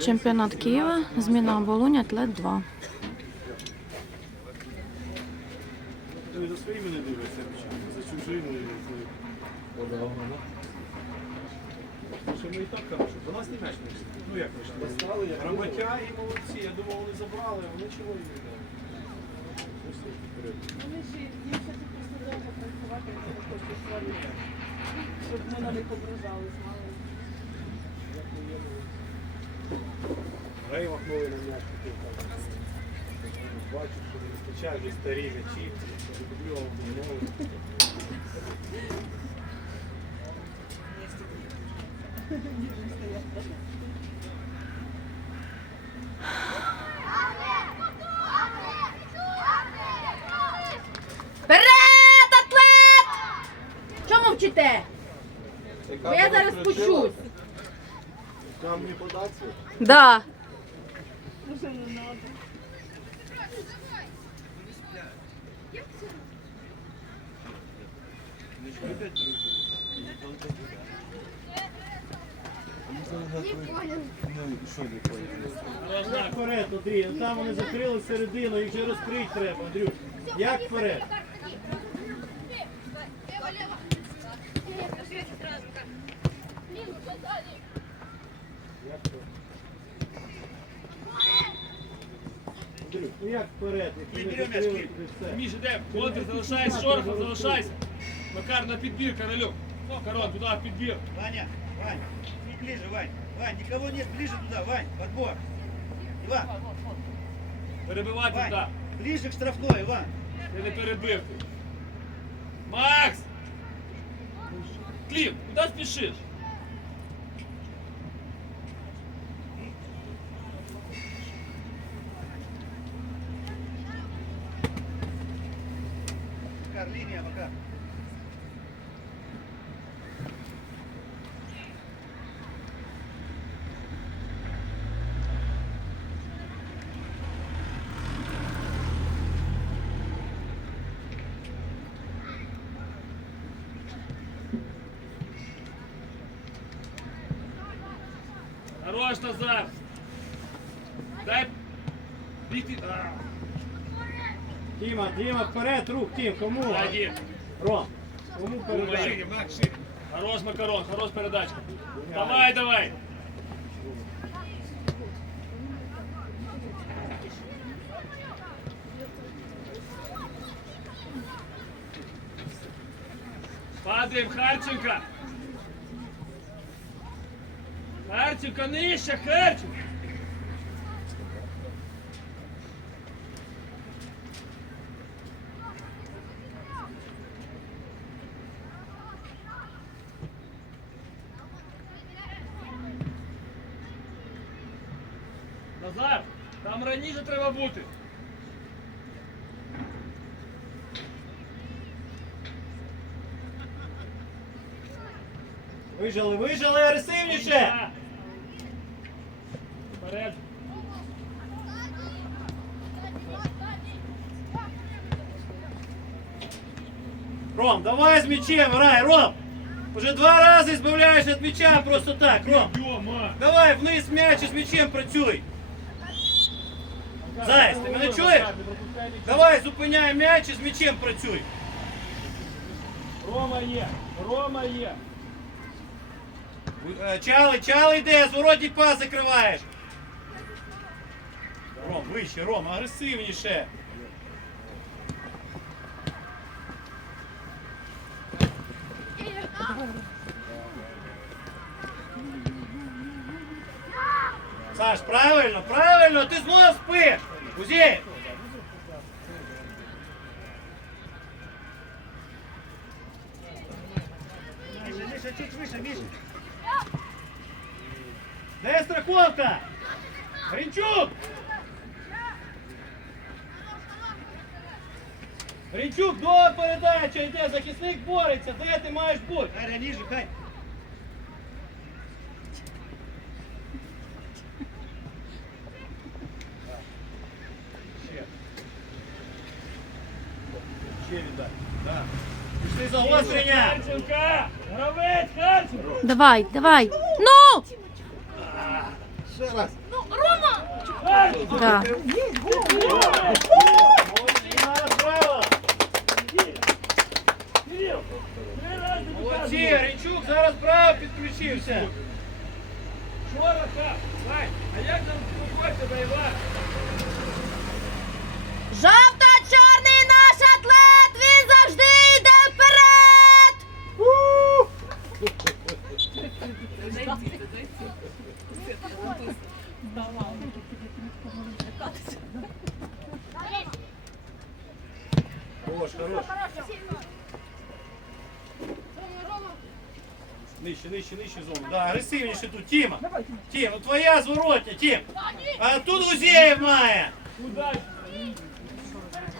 Чемпіонат Києва, зміна оболонь, атлет 2. Ви за своїми не дивишся, за чужими. Що ми і так хорошо. До нас не м'яч не йшли. Ну як не йшли? Роботя і молодці. Я думав, вони забрали, а вони чого їм не дали. Все, вперед. Вони ж їм хочуть просто довго працювати. Щоб ми на них ображались, мало. Грей махнули на м'яч. такий. Бачу, що не вистачає вже старі м'ячі. Дубльовував, новий. Вперед, атлет! Чому вчите? Бо я зараз спущусь. Нам не податься? Да. Дуже не надо. Як вперед, Андрій, ну там вони закрили середину, їх же розкрити треба, Андрюш. Як вперед? вперед? Якщо не закрили, то все. Міша, де? Контр, залишайся, шорохом, залишайся. Макар на підбір, Королюк. Корон, туди в підбір. Ваня, Вань, чуть ближе, Вань. Вань, никого нет, ближе туда, Вань, подбор. Иван, Перебивати Вань, туди. ближе к штрафной, Иван. Ти не перебив. ти. Макс! Клім, куди спішиш? Хорош, Назар. Дай бігти. А, Тіма, Тіма, вперед, рух, Тім, кому? Ззаді. Ром, кому передача? Хорош, Макарон, хорош передачка. Давай, давай. Падаємо, Харченка. Харченка, нижче, Харченка. Назар, там раніше треба бути. Вижали, вижали, агресивніше! Вперед. Ром, давай з м'ячем, грай, Ром! Уже два рази збавляєш від м'яча просто так, Ром! Йома. Давай вниз м'яч і з м'ячем працюй! Зайць, ти мене чуєш? Давай, зупиняй м'яч і з м'ячем працюй! Рома є, Рома є. Е, Чали, чали йде, зворотній пас закриваєш! Вище, Ром, агресивніше! Саш, правильно, правильно, ти знову спиш! Миша, Миша, чуть выше, Миша. Де страховка? Гринчук! Гринчук, до передача йде, захисник бореться, де ти маєш бути? Аря, ниже, Хань. Ще віддай. Да. Пішли загострення! Харченка! Гравець, Харченка! Давай, давай. Ну! Ще раз. Да. Молодці, Гринчук зараз право підключився. Шороха! Вань, а як нам спокойся воювати? Жовто-чорний наш атлет! Він завжди йде вперед! Хорош, хорош. Нижче, нижче, нижче зону. Да, агресивніше тут. Тіма. Тім, ну твоя зворотня, Тім. А тут Гузєєв має. Удачі!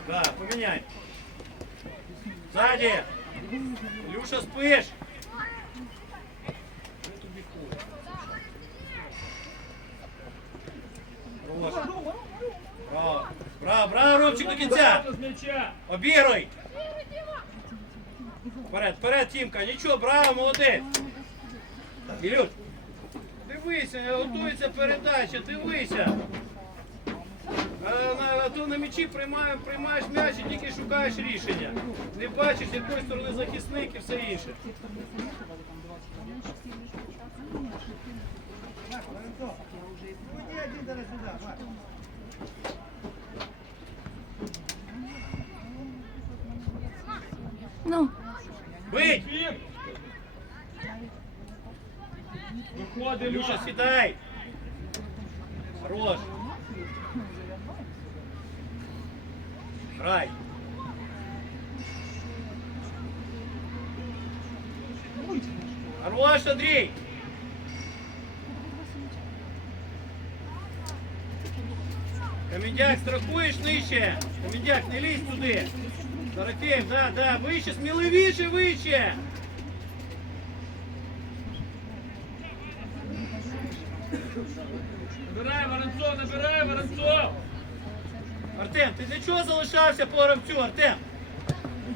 Да, поміняй. Ззаді. Люша, спиш. Браво. Браво, браво, Ромчик, до кінця. Обігруй! Вперед, вперед, Тімка, нічого, браво, молодець! Ілюш, дивися, готується передача, дивися. А, на, а то на м'ячі приймаєш, приймаєш м'яч і тільки шукаєш рішення. Не бачиш, з якої сторони захисник і все інше. Уйди один даже сюда. Виходи, Ілюша, Люша! сідай! Хорош! Грай! Хорош, Андрій! Камендяк, страхуєш нижче! Камендяк, не лізь туди! Дорофеєв, да, да, вище, сміливіше, вище! Ти для чого залишався по гравцю, Артем?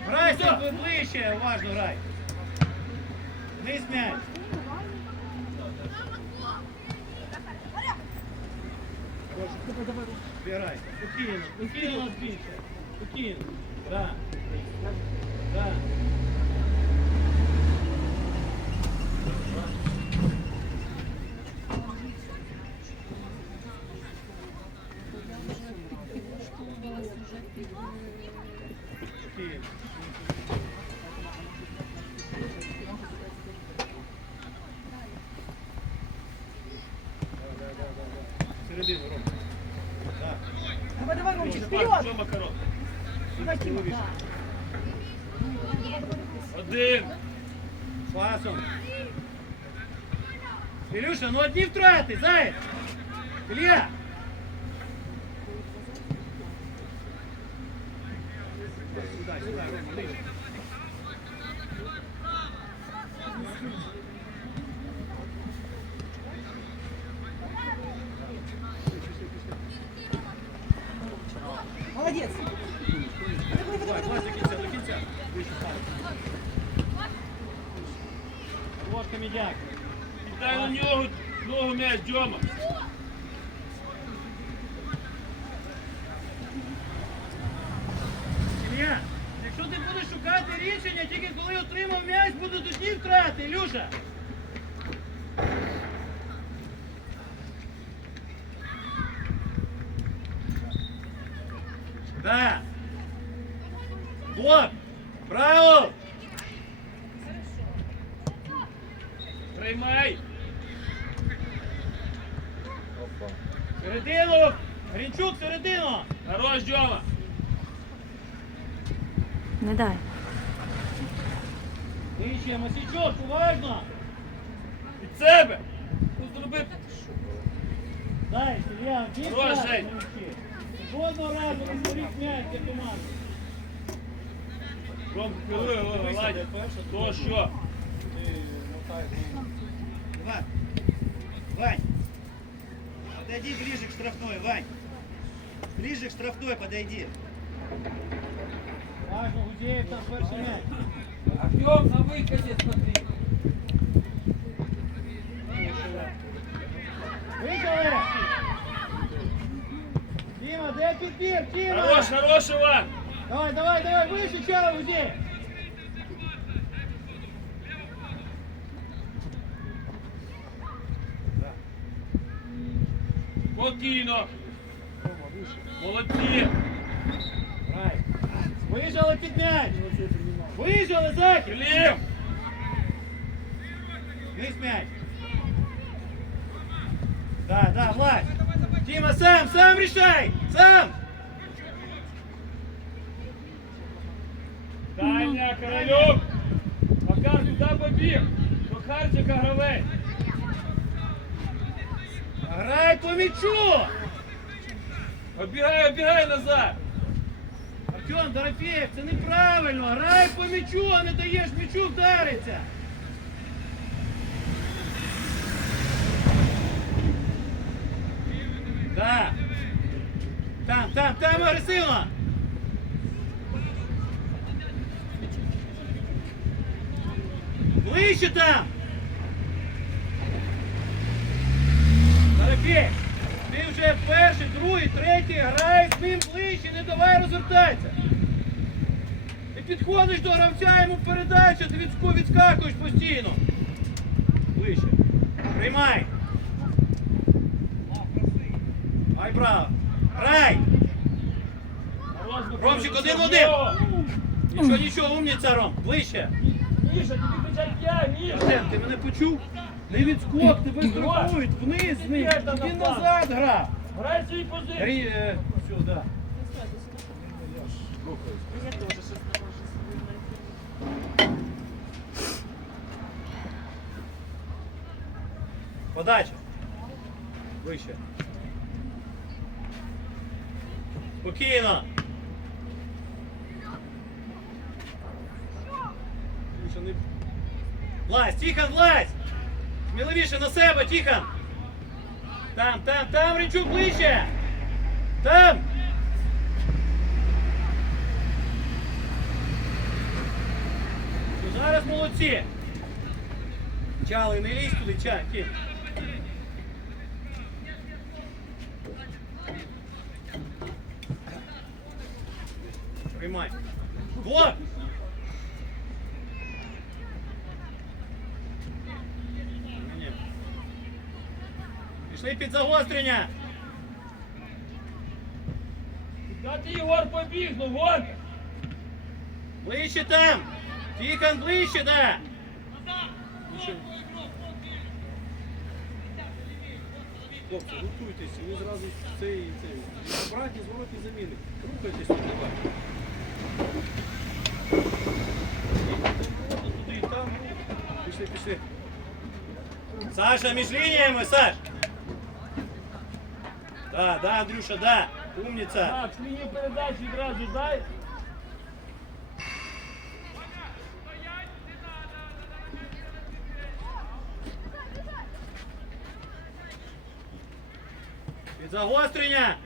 Грайся ближче, уважно грай. Не м'яч. Збирай. Спокійно, спокійно більше. Спокійно. Так. Да. Ілюша, ну одні втрати, заяць. Ілля. Сюди, сюди, Рома, нижче. Молодец. Давай, давай, до кінця, до кінця. Вище, пас. Вот комедяк. Дай на нього ногу м'яч, Дьома! Ілля, якщо ти будеш шукати рішення, тільки коли отримав м'яч, будуть одні втрати, Ілюша. Да. Вот. Браво. Приймай! Середину. Гринчук, середину. Хорош, Дьома! не дай. Вище, Масічок, уважно. Від себе! Ну, зроби! Дай, дві Хорош, Жень. на м'ячі. Жодного разу не зберіть м'яч для команди. Ром, хвилину, Ладя! То що? Вань. Вань. Подойди ближе к штрафной, Вань. Ближе к штрафной подойди. Важно, Гузєєв там перший м'яч. Артем, на выходе смотри. Виграли! підбір, Тіма! Хорош, хорош, Иван. Давай, давай, давай, вище, чого уйди! Спокійно. Молодці. Грай. Вижали під м'яч! Вижали, Захід! Філіп. Весь м'яч! Да, да, Влад! Тіма, сам, сам рішай! Сам! Дальня, Королюк. Показуй, куди побіг. До Харчика гравець. Грай по м'ячу! Обігай, обігай назад. Артем, Дорофеєв, це неправильно! Грай по м'ячу, а не даєш м'ячу вдариться! Да. Там, там, там агресивно! Ближче там! Дорофеєв, ти вже перший, другий, третій, грай з ним ближче, не давай розвертатися. Ти підходиш до гравця, йому передача, ти відскакуєш постійно. Ближче. Приймай. Ай, браво. Грай! Ромчик, один в собою. Нічого, нічого, умніця, Ром. Ближче. Міша, тобі кричать я, Міша. Артем, ти мене почув? Не відскок, тебе штрафують, вниз з ним. Є Він назад грав. Грай свій позицію. Е, все, да. Подача. Вище. Спокійно. Влазь, Тихон, влазь! Сміливіше на себе, Тихон! Там, там, там, Річук, ближче! Там! Ну, Зараз молодці! Чали, не лізь туди, ча, Кім. Приймай. Вот! Пішли під загострення! Та ти, Єгор, побіг, ну вон. Ближче там! Тихон, ближче, да! Хлопці, готуйтесь, ви зразу цей, цей, обратні зворотні заміни. Рухайтесь. Туди і там. Пішли. Саша, між лініями, Саш! Да, да, Андрюша, да. Умниця. Так, лінію передачі відразу дай. Загострення.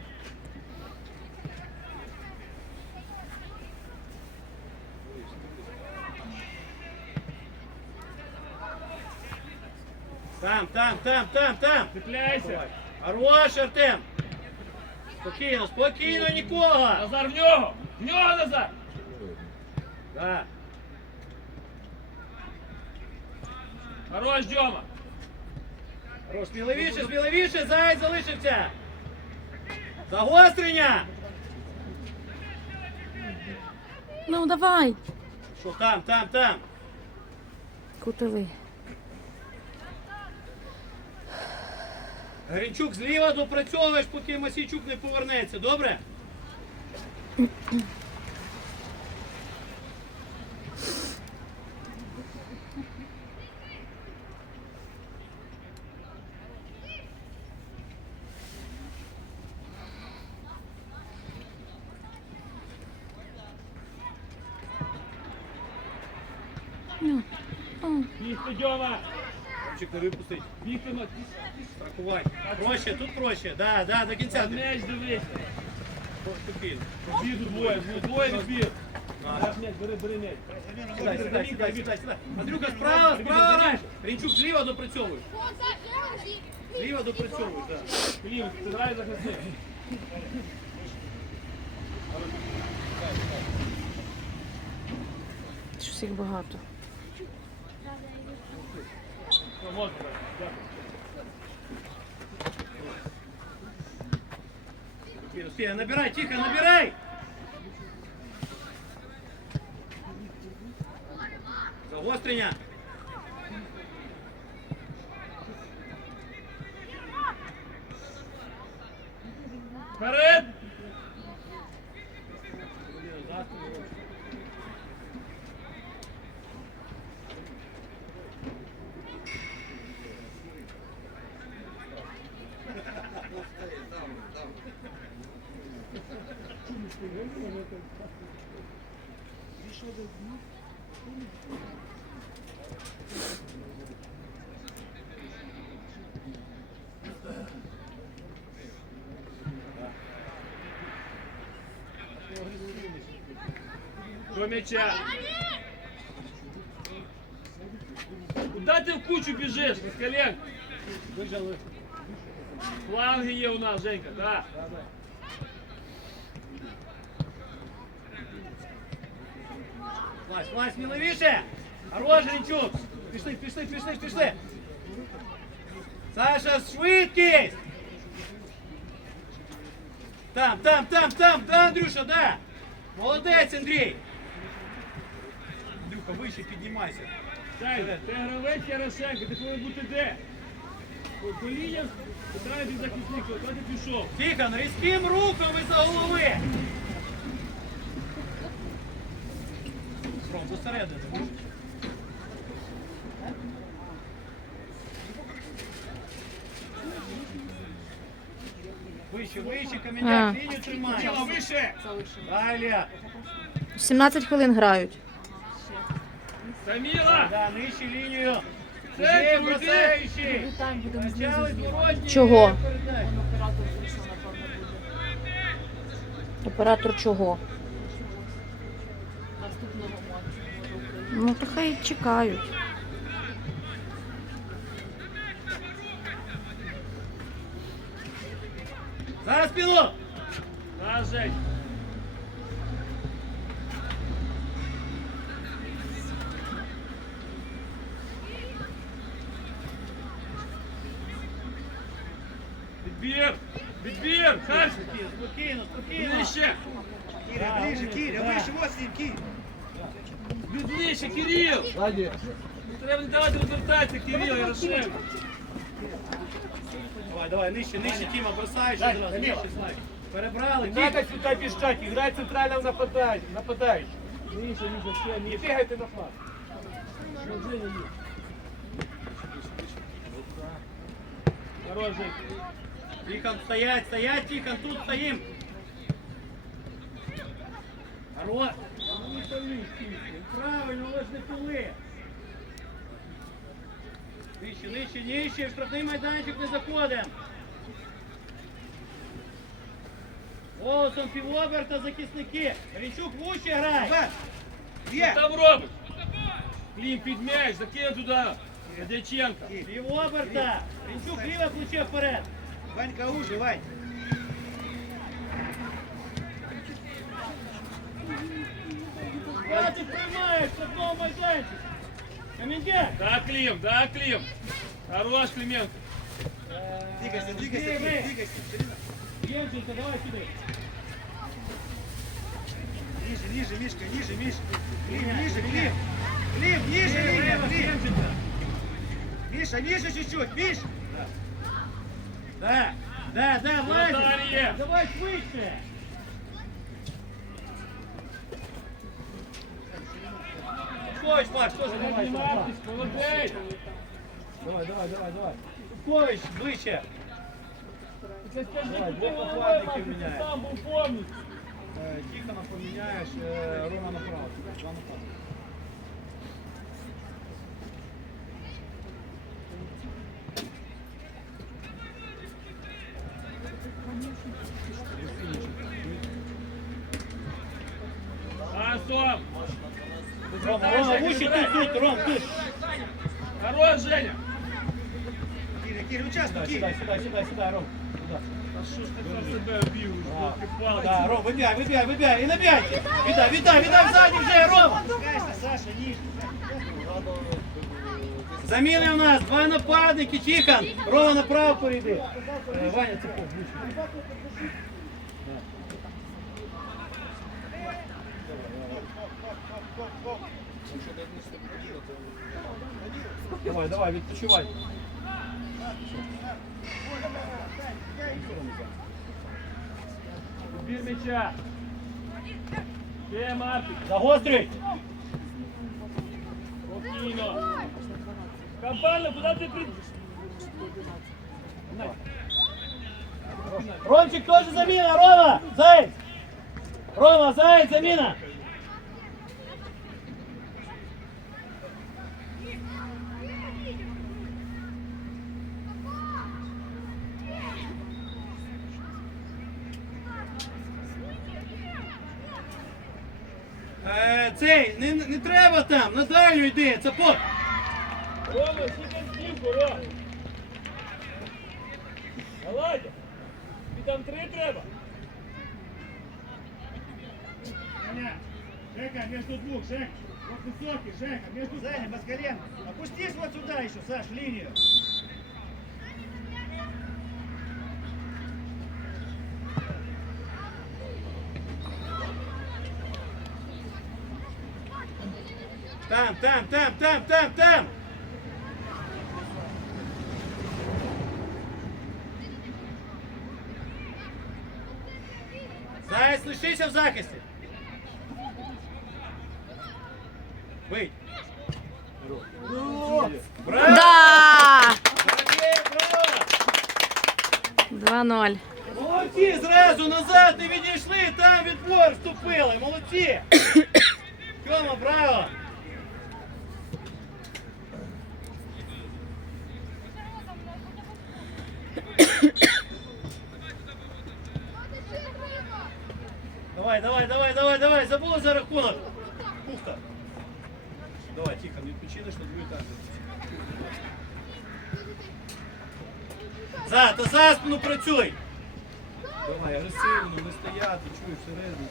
Там, там, там. Цепляйся. Хорош, Артем. Спокійно, спокійно, нікого. Назар в нього. В нього, Назар. Да. Хорош, Дьома. Хорош, сміливіше, сміливіше, заяць залишився. Загострення. Ну, давай. Що там, там, там. Кутовий. Гринчук зліва допрацьовуєш, поки Масійчук не повернеться, добре? Ну. О. Бігти, Дьома. Гринчук не випустить. Бігти, Мат. Страхувай. Проще, тут проще. Да, да, до кінця. М'яч дивися. Спокійно. Біду двоє, ну двоє відбір. М'яч, бери, бери м'яч. Сідай, сідай, сідай, сідай, сідай. Андрюка, справа, справа раніше. Гринчук зліва допрацьовуєш. Зліва допрацьовуєш, так. Ти грай захисник. Щось їх багато. Можна. Дякую. Успей, набирай, тихо, набирай! Загострення! Вперед! До мяча. Куда ти в кучу біжиш, без колен? Фланги є у нас, Женька, да. Слазь, слазь, сміливіше! Хорош, Гринчук! Пішли, пішли, пішли, пішли! Саша, швидкість! Там, там, там, там, да, Андрюша, да! Молодець, Андрій! Вище піднімайся. Сай, ти гравець Ярошенко, ти повинен бути де? По лініям від захисника, куди ти пішов? Тихон, різким рухом із-за голови! Ром, посередини. Вище, вище, А. каменяк, лінію тримай. Тіло вище! Далі. 17 хвилин грають. Саміла! Да, нижче лінію. Уйди. бросаючий. Там зворотні Чого? Оператор чого? Наступного матчу. Ну, то хай чекають. Зараз пілот. Да, Жень. Відбір! Відбір! Спокійно, спокійно. Ближче! Киря, ближе, Киря, выше, вот с ним, Ближче, Кирил! Треба не давати розвертатися, Кирил, Ярошенко. Давай, давай, нижче, нижче, Тіма, бросаєш. одразу, Нижче, слайд. Перебрали, Тіма. сюда бежать, играй центрального нападающего. нападающего. Ниже, ниже, все, не бегайте на фланг. Хорош, Жень. Тихон, стоять, стоять, Тихон, тут стоим. Хорош. Правильно, ви ж не пили. Нижче, нижче, нижче, в штрафний майданчик не заходимо. Голосом півоберта захисники. Річук вуще. Иван, где? Там робиш? Клім під м'яч, закинь туди. Дяченко. Півоберта. Рінчук ліве плече вперед. Ванька уже, Вань. Куди ти приймаєш штрафного майданчика? Комендant. Да, Клим, да, Клим. Хорош, Клименко. Двигайся, двигайся, Где Киря, вы? двигайся. Ширина. Євченко, давай сюди. Ниже, ниже, Мишка, ниже, Миш. Клим, ниже, Клим. Клим, ниже, линия, Лево, Клим. Євченко. Миша, ниже чуть-чуть, Миш. Да, да, да, Владик. Давай швидше. Кович, Макс, теж давай. Давай, давай, давай, давай. Кович, скажи, Давай, сам був повністю. Тихона поменяешь, Рома направо. Два направо. Рома, вище тут, тут, Ром, тут. Хорош, Женя. Киря, Кирилл, участвуй, Сюда, Кирилл. сюда, сюда, сюда, Ром. Сюда. А що ж ти сам себе обів? Да, Ром, выбегай, выбегай, выбегай, и набегайте. Видай, видай, видай сзади уже, Ром. Саша. Заміни у нас, два нападники, Тихон. Рома направо перейди. Е, Ваня, це Давай, давай, відпочивай. Збір м'яча. Де Мартик? Загострюй. Спокійно. Кампально, куди ти при... Ромчик тоже замена, Рома! Заяц! Рома, Заяц, замена! треба там, на дальню йди, це по. Рома, сідай стінку, Рома. Володя, тобі там три треба? Жека, между двух, Жека. Вот высокий, Жека, между Саня, Москаленко. Опустись вот сюда еще, Саш, в линию. Там, там, там, там, там, там! Заяць, лишися в захисті. Вийдь. Браво! Да! Браво! 2-0. Молодці, зразу назад не відійшли, там відбор вступили. Молодці! Тьома, браво! Давай, давай, давай, давай, давай, за рахунок. Давай, тихо, не відпочинеш на другий тайм. За, та за спину працюй. Давай, агресивно, не стояти, чуєш всередину.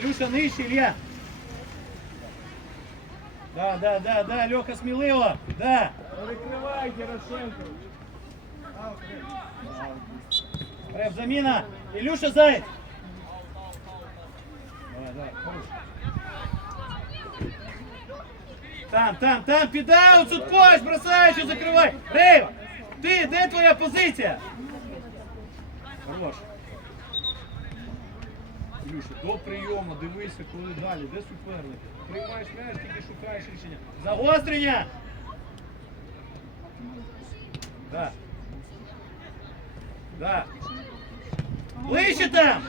Ілюша, нижче, Ілля. Да, да, да, да, Льоха, сміливо. Да. Перекривай, Ярошенко. Реф, заміна. Ілюша, заяць. Давай, давай, хорош. Там, там, там, підаут, тут пош, бросаючи, закривай. Рейва, ти, де твоя позиція? Хорош. Ілюша, до прийому, дивися, коли далі, де суперник. Приймаєш м'яч, тільки шукаєш рішення. Загострення! Да. Да. Ближче там!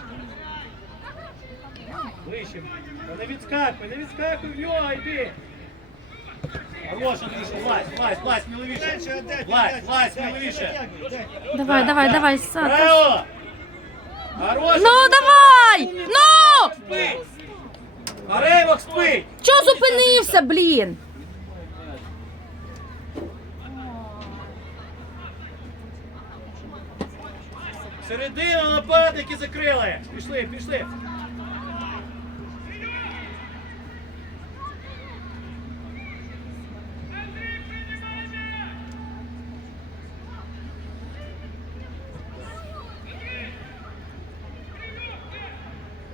Ближче. Та не відскакуй, не відскакуй в нього, йди. Хорош, Андрюша, влазь, влазь, влазь, отдай Влазь, влазь, дай. Давай, давай, давай. Браво! Хорош! Ну давай! Ну! Спить! А Рейвок! Чого зупинився, блін? Середину нападники закрили! Пішли, пішли!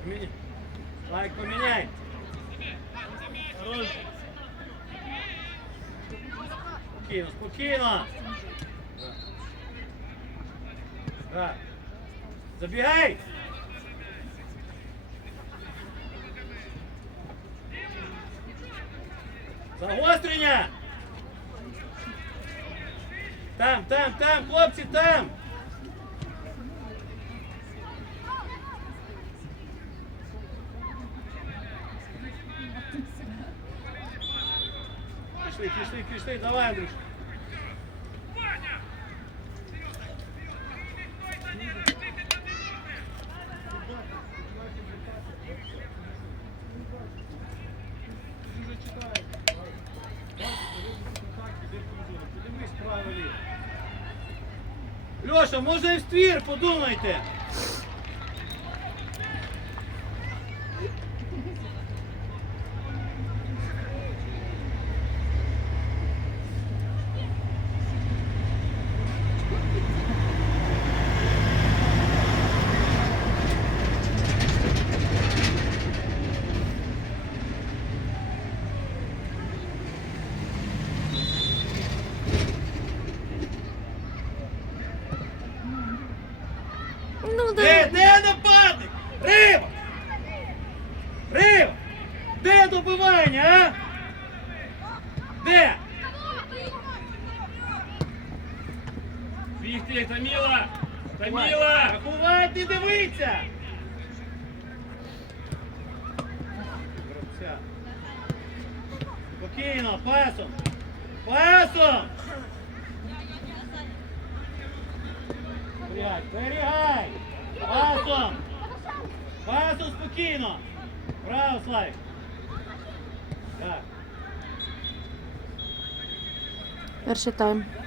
Поміняй. Лайк поміняй! Хорош. Спокійно, спокійно! Так. Забігай! Загострення! Там, там, там, хлопці, там! Пішли, пішли, пішли, давай, Андрюш. Льоша, може і в ствір, подумайте. Ну Де, Так. Перший тайм.